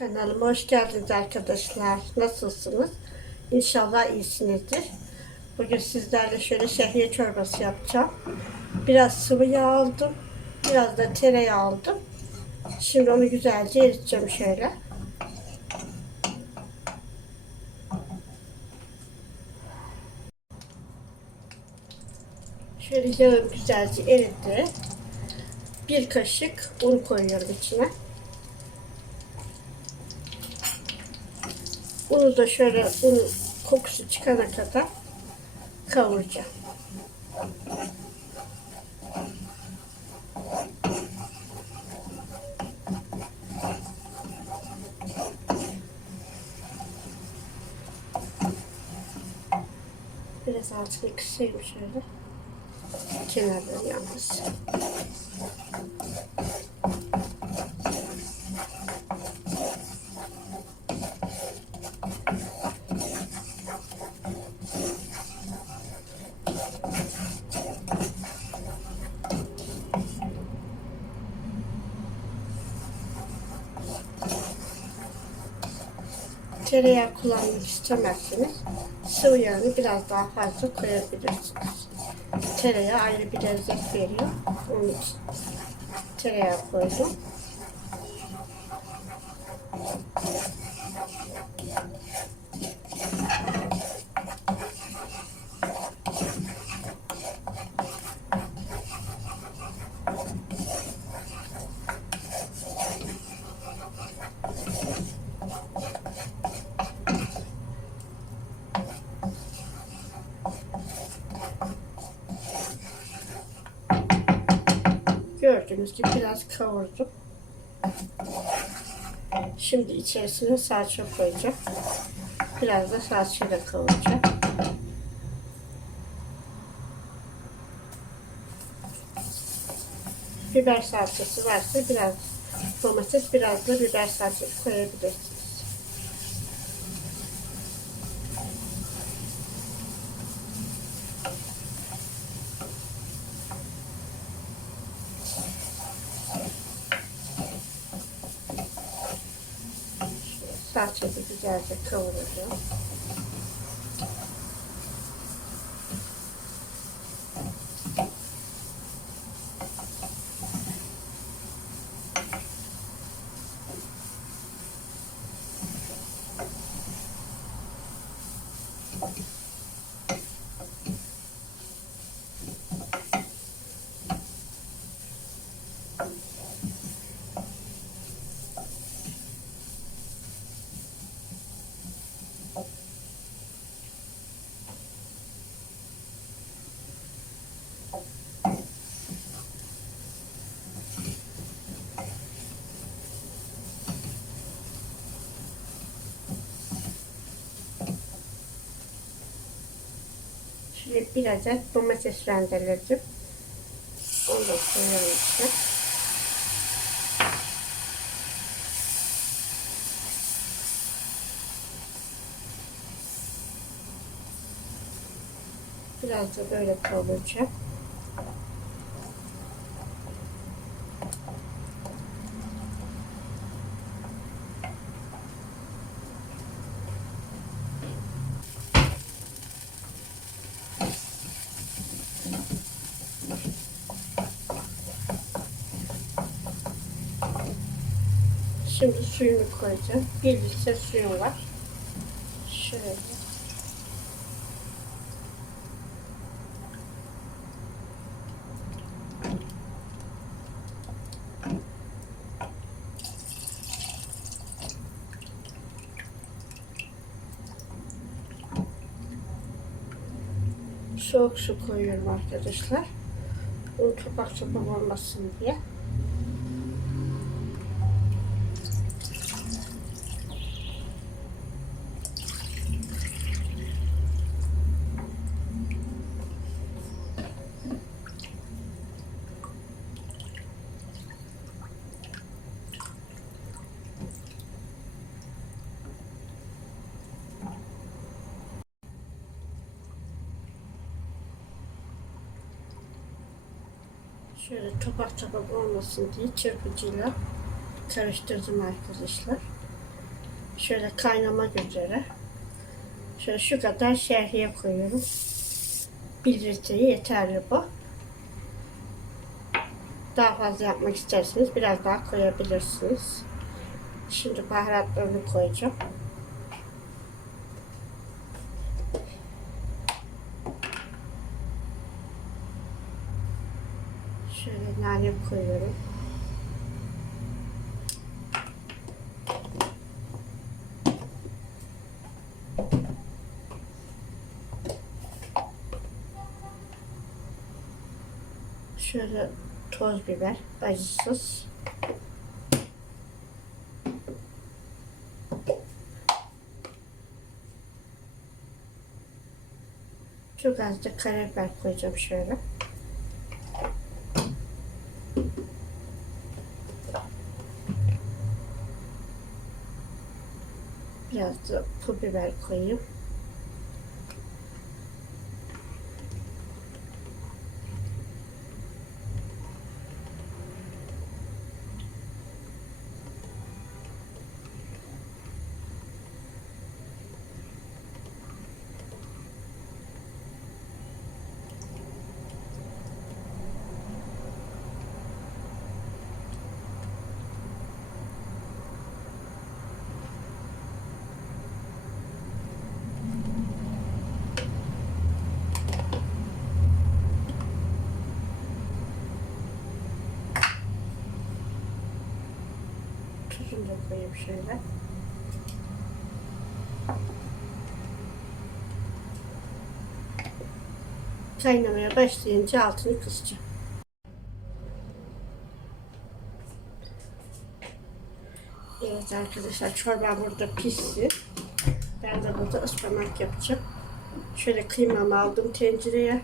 Kanalıma hoş geldiniz arkadaşlar. Nasılsınız? İnşallah iyisinizdir. Bugün sizlerle şöyle şehriye çorbası yapacağım. Biraz sıvı yağ aldım. Biraz da tereyağı aldım. Şimdi onu güzelce eriteceğim şöyle. Şöyle yağım güzelce eridi. Bir kaşık un koyuyorum içine. Unu da şöyle un kokusu çıkana kadar kavuracağım. Biraz altını kısayım şöyle. Kenarları yalnız. Tereyağı kullanmak istemezseniz sıvı yağını biraz daha fazla koyabilirsiniz. Tereyağı ayrı bir lezzet veriyor. Onun için tereyağı koydum. Gördüğünüz gibi biraz kavurdum. Şimdi içerisine salça koyacağım. Biraz da salçayla kavuracağım. Biber salçası varsa biraz domates, biraz da biber salçası koyabilirsiniz. Salçayı güzelce kavuracağım. Şöyle bir adet domates rendeledim. Onu da koyuyorum içine. Biraz da böyle kavuracağım. Şimdi suyunu koyacağım. Bir litre suyum var. Şöyle. Soğuk su koyuyorum arkadaşlar. Un topak topak olmasın diye. Şöyle topak topak olmasın diye çırpıcıyla karıştırdım arkadaşlar. Şöyle kaynamak üzere. Şöyle şu kadar şehriye koyuyorum. Bir litreye yeterli bu. Daha fazla yapmak isterseniz biraz daha koyabilirsiniz. Şimdi baharatlarını koyacağım. Şöyle nane koyuyorum. Şöyle toz biber, acısız. Çok az da karabiber koyacağım şöyle. Biraz da pul biber koyayım. Tuzunu da koyayım şöyle. Kaynamaya başlayınca altını kısacağım. Evet arkadaşlar çorba burada pişti. Ben de burada ıspanak yapacağım. Şöyle kıymamı aldım tencereye.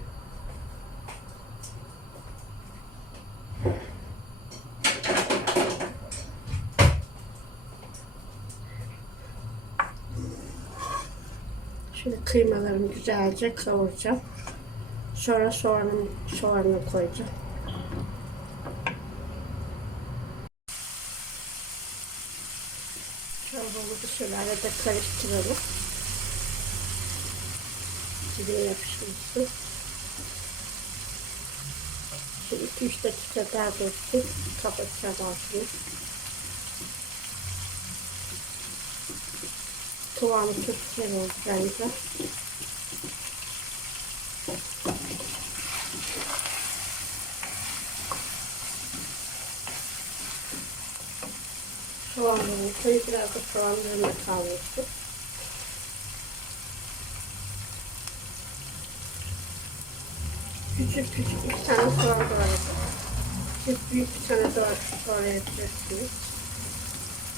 Şimdi kıymalarımı güzelce kavuracağım. Sonra soğanım, soğanını koyacağım. Çorbamızı şöyle arada karıştıralım. Dibe yapışmasın. Şimdi 2-3 dakika daha dursun. Kapatacağım altını. Kıvamı çok güzel oldu bence. Soğanlarını koyup biraz da soğanlarını kavrulsun. Küçük küçük iki tane soğan doğradım. Siz büyük bir tane doğra, doğrayabilirsiniz.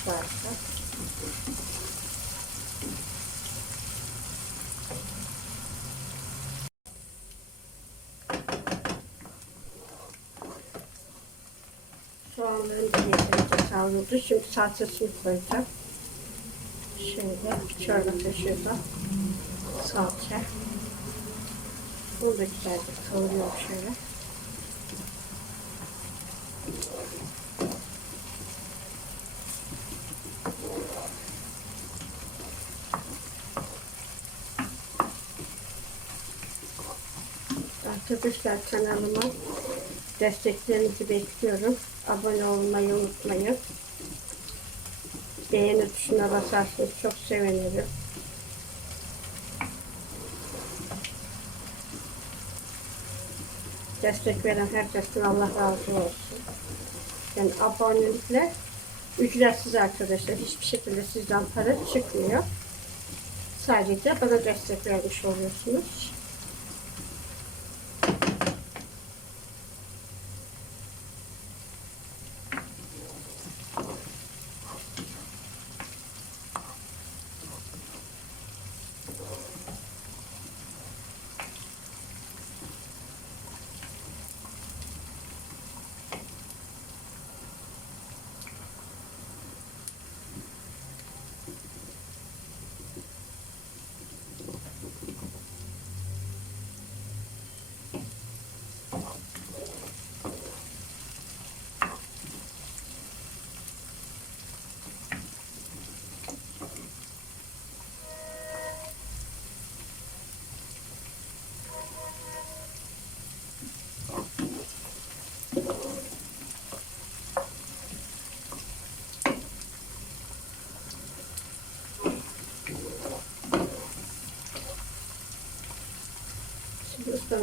Varsa. Soğanların da yeterince kavruldu. Şimdi salçasını koyacağım. Şöyle çorba kaşığı da salça. Bunu da güzelce kavuruyorum şöyle. Arkadaşlar kanalıma desteklerinizi bekliyorum. Abone olmayı unutmayın. Beğeni tuşuna basarsanız çok sevinirim. Destek veren herkesten Allah razı olsun. Yani abonelikle ücretsiz arkadaşlar. Hiçbir şekilde sizden para çıkmıyor. Sadece bana destek vermiş oluyorsunuz.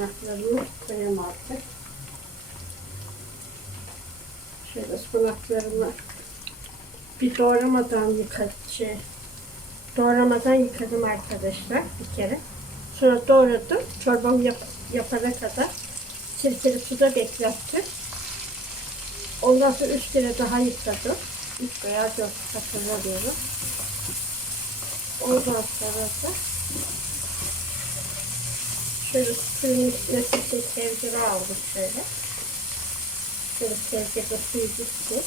Ispanaklarımı koyayım artık. Şöyle ıspanaklarımı bir doğramadan yıkadım. Şey, doğramadan yıkadım arkadaşlar bir kere. Sonra doğradım. Çorbamı yap, yapana kadar sirkeli suda beklettim. Ondan sonra üç kere daha yıkadım. Üç veya dört hatırlamıyorum. Ondan sonra da şöyle suyun üstüne için sevgili aldım şöyle. Şöyle sevgili suyu gitti.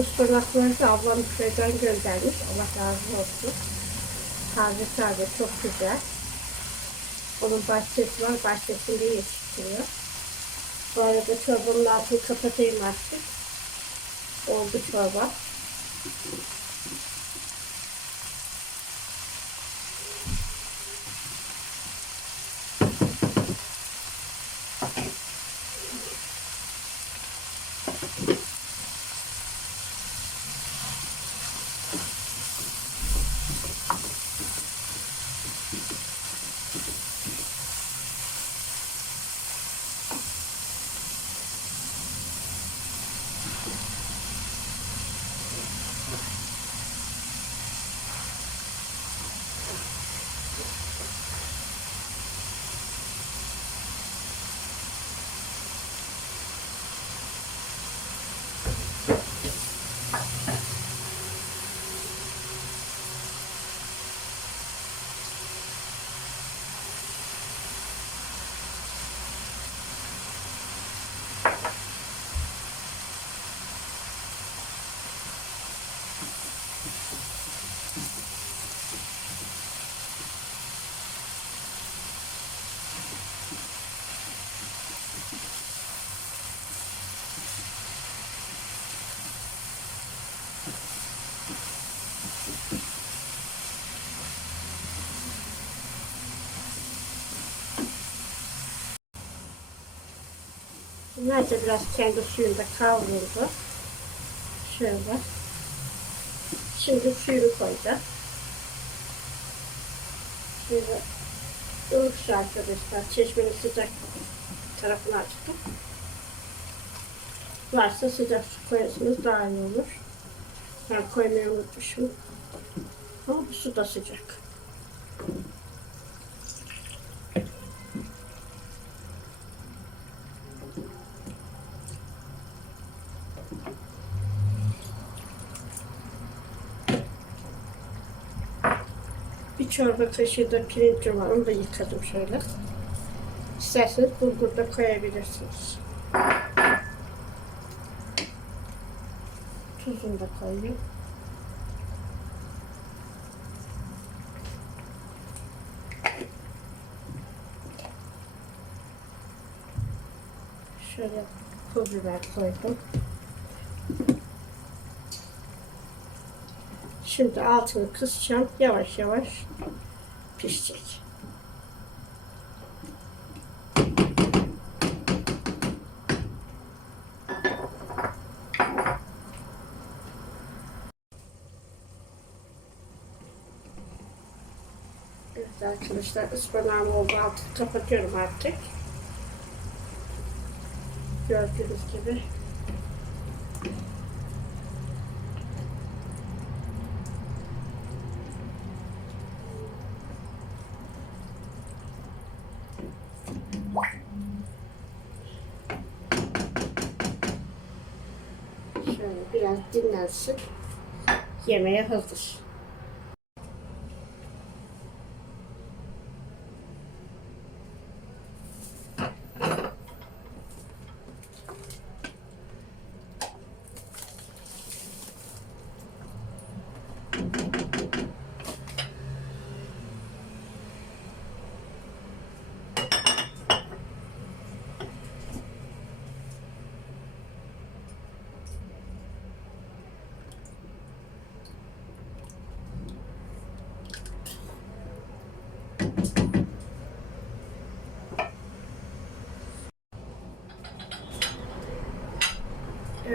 Ispanakları da ablam köyden göndermiş. Allah razı olsun. Taze taze çok güzel. Onun bahçesi var. Bahçesinde yetiştiriyor. Bu arada çorbamın altını kapatayım artık. Oldu çorba. Bunlar da biraz kendi suyunda kavruldu. Şöyle. Şimdi suyunu koyacağım. Şöyle ılıkça arkadaşlar. Çeşmenin sıcak tarafını açtım. Varsa sıcak su koyarsanız daha iyi olur. Ben koymayı unutmuşum. Ama bu su da sıcak. Bir çorba kaşığı da pirinç var. Onu da yıkadım şöyle. İsterseniz bulgur da koyabilirsiniz. Tuzunu da koyayım. Şöyle pul biber koydum. Şimdi altını kısacağım. Yavaş yavaş pişecek. Evet arkadaşlar ıspanağım oldu. Altını kapatıyorum artık. Gördüğünüz gibi. Şöyle biraz dinlensin. Yemeğe hazır.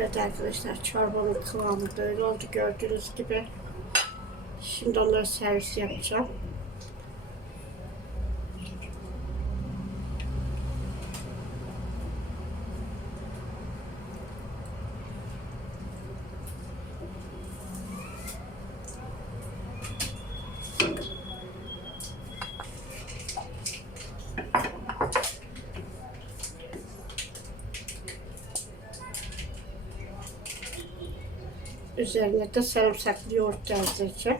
Evet arkadaşlar çorbamın kıvamı böyle oldu gördüğünüz gibi. Şimdi onları servis yapacağım. Üzerine de sarımsaklı yoğurt yazdıracağım.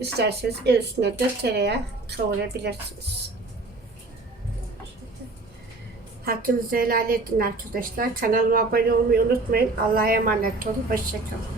İsterseniz üstüne de tereyağı kavurabilirsiniz. Hakkınızı helal edin arkadaşlar. Kanalıma abone olmayı unutmayın. Allah'a emanet olun. Hoşçakalın.